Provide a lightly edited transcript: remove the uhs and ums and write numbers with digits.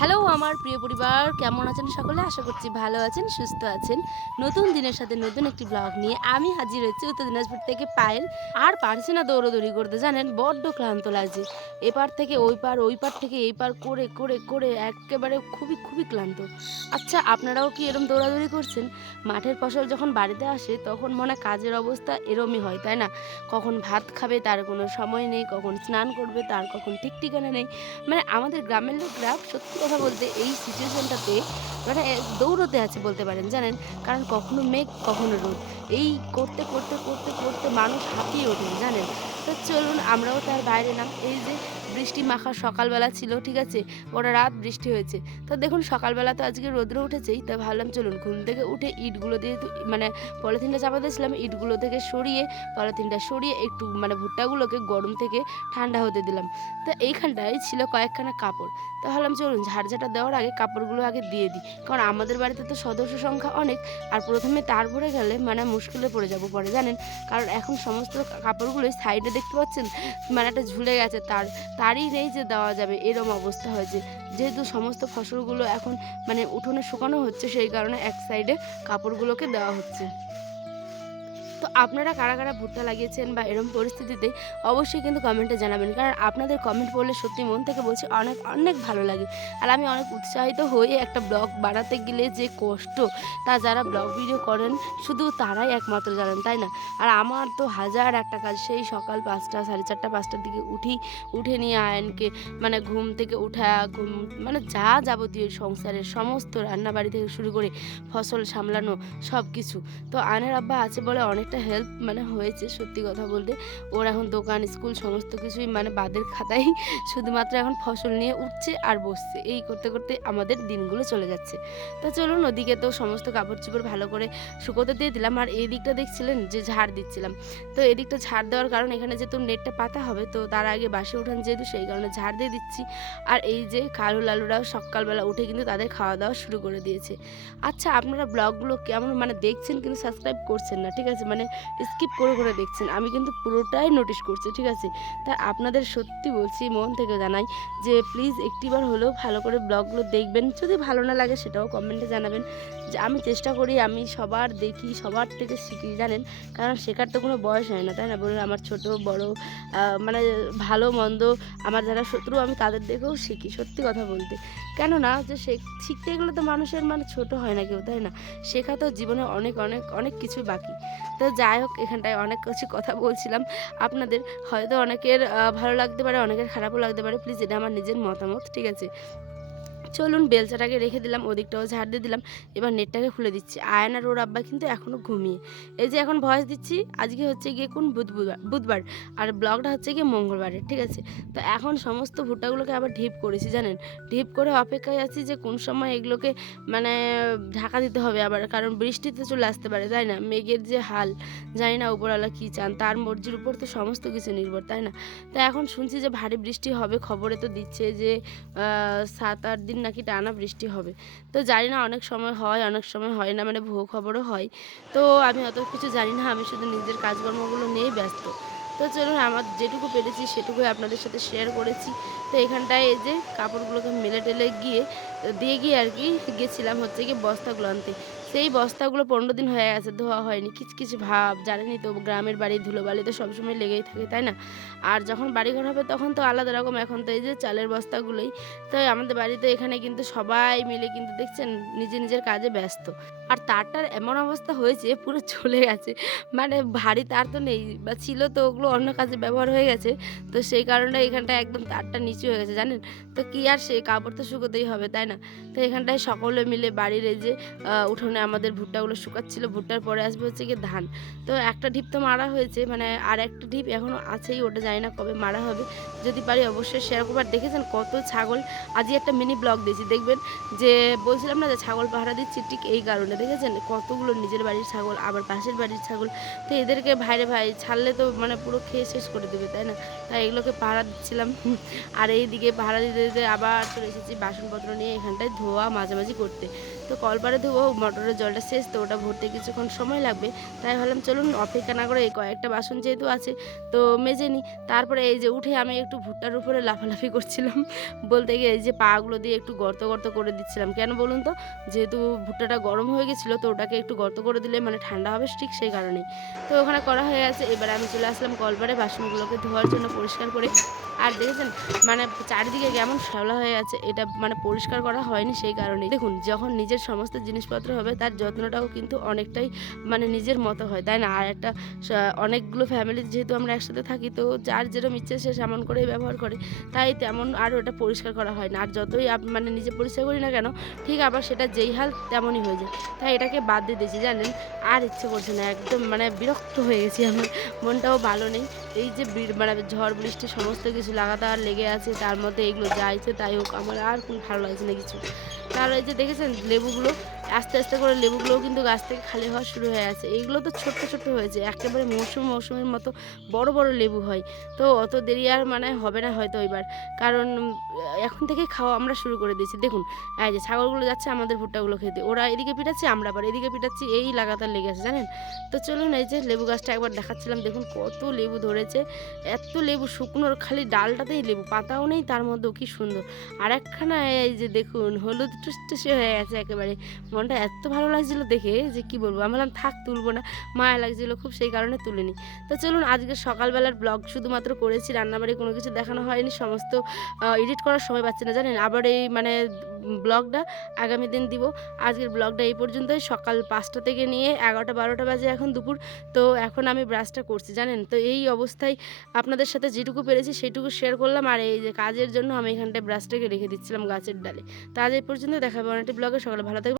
Hello আমার প্রিয় পরিবার, কেমন আছেন সকলে? আশা করছি ভালো আছেন, সুস্থ আছেন। নতুন দিনের সাথে নতুন একটি ব্লগ নিয়ে আমি হাজির হয়েছি উত্তর দিনাজপুর থেকে পায়েল। আর পারছি না দৌড়াদৌড়ি করতে, জানেন বড্ড ক্লান্ত লাগছে। এপার থেকে ওই পার, ওই পার থেকে এই পার করে করে করে একেবারে খুবই খুবই ক্লান্ত। আচ্ছা, আপনারাও কি এরম দৌড়াদৌড়ি করছেন? মাঠের ফসল যখন বাড়িতে আসে তখন মনে হয় কাজের অবস্থা এরমই হয়, তাই না? কখন ভাত খাবে তার কোনো সময় নেই, কখন স্নান করবে তার কখন ঠিক ঠিকানা নেই। মানে আমাদের গ্রামের লোকরা সত্যি কথা বলতে এই সিচুয়েশনটাতে মানে দৌড়তে আছে বলতে পারেন, জানেন? কারণ কখনো মেঘ কখনো রোদ, এই করতে করতে করতে করতে মানুষ হাঁপিয়ে ওঠেন, জানেন? তো চলুন আমরাও তার বাইরে নাম। এই যে বৃষ্টি মাখা সকালবেলা ছিল, ঠিক আছে, ওরা রাত বৃষ্টি হয়েছে। তো দেখুন সকালবেলা তো আজকে রোদ্র উঠেছেই, তা ভাবলাম চলুন ঘুম থেকে উঠে ইটগুলো দিয়ে মানে পলিথিনটা চাপা দিয়েছিলাম, ইটগুলো থেকে সরিয়ে পলিথিনটা সরিয়ে একটু মানে ভুট্টাগুলোকে গরম থেকে ঠান্ডা হতে দিলাম। তো এইখানটায় ছিল কয়েকখানা কাপড়। তো ভাবলাম চলুন ঝাড়ঝাঁটা দেওয়ার আগে কাপড়গুলো আগে দিয়ে দিই, কারণ আমাদের বাড়িতে তো সদস্য সংখ্যা অনেক, আর প্রথমে তার ভরে গেলে মানে মুশকিলে পড়ে যাব পরে, জানেন? কারণ এখন সমস্ত কাপড়গুলোই সাইডে দেখতে পাচ্ছেন মানে একটা ঝুলে গেছে, তারই নেই যে দেওয়া যাবে, এরম অবস্থা হয়েছে। যেহেতু সমস্ত ফসলগুলো এখন মানে উঠোনে শুকানো হচ্ছে, সেই কারণে এক সাইডে কাপড়গুলোকে দেওয়া হচ্ছে। তো আপনারা কারা কারা ভুট্টা লাগিয়েছেন বা এরকম পরিস্থিতিতে অবশ্যই কিন্তু কমেন্টে জানাবেন, কারণ আপনাদের কমেন্ট পড়লে সত্যি মন থেকে বলছি অনেক অনেক ভালো লাগে। আর আমি অনেক উৎসাহিত হয়ে একটা ব্লগ বানাতে গেলে যে কষ্ট, তা যারা ব্লগ ভিডিও করেন শুধু তারাই একমাত্র জানেন, তাই না? আর আমার তো হাজার একটা কাজ, সেই সকাল 5টা 4:30 5টার দিকে উঠে নিয়ে আয়নকে মানে ঘুম থেকে উঠা, ঘুম মানে যা যাবতীয় সংসারের সমস্ত রান্নাবাড়ি থেকে শুরু করে ফসল সামলানো সব কিছু। তো আয়নের আব্বা আছে বলে অনেকটা হেল্প মানে হয়েছে সত্যি কথা বলতে। ওর এখন দোকান, স্কুল সমস্ত কিছুই মানে বাদের খাতায়, শুধুমাত্র এখন ফসল নিয়ে উঠছে আর বসছে। এই করতে করতে আমাদের দিনগুলো চলে যাচ্ছে। তো চলুন ওদিকে তো সমস্ত কাপড়-চোপড় ভালো করে শুকোতে দিয়ে দিলাম। আর এই দিকটা দেখছিলেন যে ঝাড় দিচ্ছিলাম। তো এদিকটা ঝাড় দেওয়ার কারণ এখানে যেহেতু নেটটা পাতা হবে, তো তার আগে বাসে ওঠান যেহেতু, সেই কারণে ঝাড় দিয়ে দিচ্ছি। আর এই যে কালু লালুরাও সকালবেলা উঠে কিন্তু তাদের খাওয়া দাওয়া শুরু করে দিয়েছে। আচ্ছা, আপনারা ব্লগগুলো কেমন মানে দেখছেন কিন্তু সাবস্ক্রাইব করছেন না, ঠিক আছে? মানে স্কিপ করে করে দেখছেন। আমি কিন্তু পুরোটাই নোটিস করছি, ঠিক আছে? তা আপনাদের সত্যি বলছি মন থেকে জানাই যে প্লিজ একটিবার হলেও ভালো করে ব্লগগুলো দেখবেন। যদি ভালো না লাগে সেটাও কমেন্টে জানাবেন। যে আমি চেষ্টা করি আমি সবার দেখি, সবার থেকে শিখি, জানেন? কারণ শেখার তো কোনো বয়স হয় না, তাই না? বলুন, আমার ছোট বড় মানে ভালো মন্দ আমার যারা শত্রু আমি তাদের দেখেও শিখি, সত্যি কথা বলতে। কেননা যে শিখতে গেলে তো মানুষের মানে ছোট হয় না কেউ, তাই না? শেখা তো জীবনে অনেক অনেক অনেক কিছু বাকি। তো যাই হোক, এখানটায় অনেক কিছু কথা বলছিলাম আপনাদের, হয়তো অনেকের ভালো লাগতে পারে, অনেকের খারাপও লাগতে পারে। প্লিজ এটা আমার নিজের মতামত, ঠিক আছে? চলুন বেলচাটাকে রেখে দিলাম, ওদিকটাও ঝাড় দিয়ে দিলাম। এবার নেটটাকে খুলে দিচ্ছি। আয়ন আর ওর আব্বা কিন্তু এখনও ঘুমিয়ে। এই যে এখন ভয়েস দিচ্ছি, আজকে হচ্ছে গিয়ে কোন বুধবার আর ব্লগটা হচ্ছে গিয়ে মঙ্গলবারের, ঠিক আছে? তো এখন সমস্ত ভুট্টাগুলোকে আবার ঢিপ করেছি, জানেন? ঢিপ করে অপেক্ষায় আছি যে কোন সময় এগুলোকে মানে ঢাকা দিতে হবে আবার, কারণ বৃষ্টিতে চলে আসতে পারে, তাই না? মেঘের যে হাল, জানি না উপরওয়ালা কী চান, তার মর্জির উপর তো সমস্ত কিছু নির্ভর, তাই না? তো এখন শুনছি যে ভারী বৃষ্টি হবে, খবরে তো দিচ্ছে যে 7-8 দিন নাকি টানা বৃষ্টি হবে। তো জানি না, অনেক সময় হয় অনেক সময় হয় না, মানে ভুয়ো খবরও হয়। তো আমি অত কিছু জানি না, আমি শুধু নিজের কাজকর্মগুলো নিয়েই ব্যস্ত। তো চলুন আমার যেটুকু পেরেছি সেটুকুই আপনাদের সাথে শেয়ার করেছি। তো এখানটায় এই যে কাপড়গুলোকে মেলে টেলে দিয়ে গিয়ে আর কি গেছিলাম হচ্ছে গিয়ে বস্তাগুলো আনতে। সেই বস্তাগুলো 15 দিন হয়ে গেছে, ধোয়া হয়নি। কিচকিচ ভাব, জানেনই তো গ্রামের বাড়ি, ধুলোবালি তো সবসময় লেগেই থাকে, তাই না? আর যখন বাড়িঘর হবে তখন তো আলাদা রকম, এখন তো এই যে চালের বস্তাগুলোই। তো আমাদের বাড়িতে এখানে কিন্তু সবাই মিলে কিন্তু দেখছেন নিজের কাজে ব্যস্ত। আর তারটার এমন অবস্থা হয়েছে পুরো চলে গেছে। মানে ভারী তার তো নেই বা ছিল, তো ওগুলো অন্য কাজে ব্যবহার হয়ে গেছে। তো সেই কারণে এখানটায় একদম তারটা নিচু হয়ে গেছে, জানেন? তো কি আর, সে কাপড় তো শুকোতেই হবে, তাই না? তো এখানটায় সকলে মিলে বাড়ির এই যে উঠোনে আমাদের ভুট্টাগুলো শুকাচ্ছিল। ভুট্টার পরে আসবে হচ্ছে গিয়ে ধান। তো একটা ঢিপ তো মারা হয়েছে, মানে আর একটা ঢিপ এখনও আছেই, ওটা জানি না কবে মারা হবে। যদি পারি অবশ্যই শেয়ার করবো। আর দেখেছেন কত ছাগল, আজই একটা মিনি ব্লগ দিয়েছি দেখবেন, যে বলছিলাম না যে ছাগল পাহারা দিচ্ছি, ঠিক এই কারণে দেখেছেন কতগুলো নিজের বাড়ির ছাগল আবার পাশের বাড়ির ছাগল। তো এদেরকে ভাইরে ভাই ছাড়লে তো মানে পুরো খেয়ে শেষ করে দেবে, তাই না? তাই এগুলোকে পাহারা দিচ্ছিলাম। আর এইদিকে পাহারা দিতে দিতে আবার চলে এসেছি বাসনপত্র নিয়ে এখানটায় ধোয়া মাঝামাঝি করতে। তো কলপারে ধোবো, মোটরের জলটা শেষ, তো ওটা ভরতে কিছুক্ষণ সময় লাগবে। তাই ভাবলাম চলুন অপেক্ষা না করে এই কয়েকটা বাসন যেহেতু আছে তো মেজে নিই। তারপরে এই যে উঠে আমি একটু ভুট্টার উপরে লাফালাফি করছিলাম। বলতে গিয়ে এই যে পাগুলো দিয়ে একটু গর্ত গর্ত করে দিচ্ছিলাম। কেন বলুন তো? যেহেতু ভুট্টাটা গরম হয়ে গেছিলো তো ওটাকে একটু গর্ত করে দিলে মানে ঠান্ডা হবে ঠিক সেই কারণেই। তো ওখানে করা হয়ে গেছে। এবার আমি চলে আসলাম কলপারে বাসনগুলোকে ধোয়ার জন্য পরিষ্কার করে। আর দেখেছেন মানে চারিদিকে কেমন শ্যাওলা হয়ে আছে, এটা মানে পরিষ্কার করা হয়নি সেই কারণেই। দেখুন যখন নিজের সমস্ত জিনিসপত্র হবে তার যত্নটাও কিন্তু অনেকটাই মানে নিজের মতো হয়, তাই না? আর একটা অনেকগুলো ফ্যামিলি যেহেতু আমরা একসাথে থাকি তো যার যেরকম ইচ্ছে সে সেমন করেই ব্যবহার করে, তাই তেমন আর ওটা পরিষ্কার করা হয় না। আর যতই মানে নিজে পরিষ্কার করি না কেন ঠিক আবার সেটা যেই হাল তেমনই হয়ে যায়। তাই এটাকে বাদ দিয়ে দিয়েছি জানেন, আর ইচ্ছে করছে না, একদম মানে বিরক্ত হয়ে গেছি, আমার মনটাও ভালো নেই। এই যে মানে ঝড় বৃষ্টি সমস্ত কিছু লাগাতার লেগে আছে, তার মধ্যে এগুলো যা ইচ্ছে তাই হোক, আমার আর কোনো ভালো লাগছে না কিছু। আর এই যে দেখেছেন লেবুগুলো আস্তে আস্তে করে লেবুগুলোও কিন্তু গাছ থেকে খালি হওয়া শুরু হয়ে আছে। এইগুলো তো ছোট্ট ছোট্ট হয়েছে, একেবারে মৌসুমের মতো বড় বড় লেবু হয়। তো অত দেরি আর মানে হবে না হয়তো এবার, কারণ এখন থেকেই খাওয়া আমরা শুরু করে দিয়েছি। দেখুন এই যে ছাগলগুলো যাচ্ছে আমাদের ভুট্টাগুলো খেতে, ওরা এদিকে পিটাচ্ছে আমরা আবার এদিকে পিটাচ্ছি, এই লাগাতার লেগে আছে জানেন। তো চলুন এই যে লেবু গাছটা একবার দেখাচ্ছিলাম, দেখুন কত লেবু ধরেছে, এত লেবু, শুকনোর খালি ডালটাতেই লেবু, পাতাও নেই তার মধ্যেও, কি সুন্দর। আর একখানা এই যে দেখুন হলুদ টুসটুসে হয়ে গেছে একেবারে, মনটা এত ভালো লাগছিল দেখে যে কি বলবো। আমি বললাম থাক তুলবো না, মায়া লাগছিল খুব সেই কারণে তুলিনি। তো চলুন আজকে সকালবেলার ব্লগ শুধুমাত্র করেছি, রান্নাবাড়ি কোনো কিছু দেখানো হয়নি, সমস্ত এডিট করার সময় পাচ্ছি না জানেন। আবার এই মানে ব্লগটা আগামী দিন দিব। আজকের ব্লগটা এই পর্যন্তই। সকাল 5টা থেকে নিয়ে 11টা 12টা বাজে এখন দুপুর। তো এখন আমি ব্রাশটা করছি জানেন। তো এই অবস্থায় আপনাদের সাথে যেটুকু পেরেছি সেটুকু শেয়ার করলাম। আর এই যে কাজের জন্য আমি এখানটায় ব্রাশটাকে রেখে দিচ্ছিলাম গাছের ডালে। তো আজ এই পর্যন্ত, দেখা হবে অনেকটি ব্লগে। সকালে ভালো থাকবেন।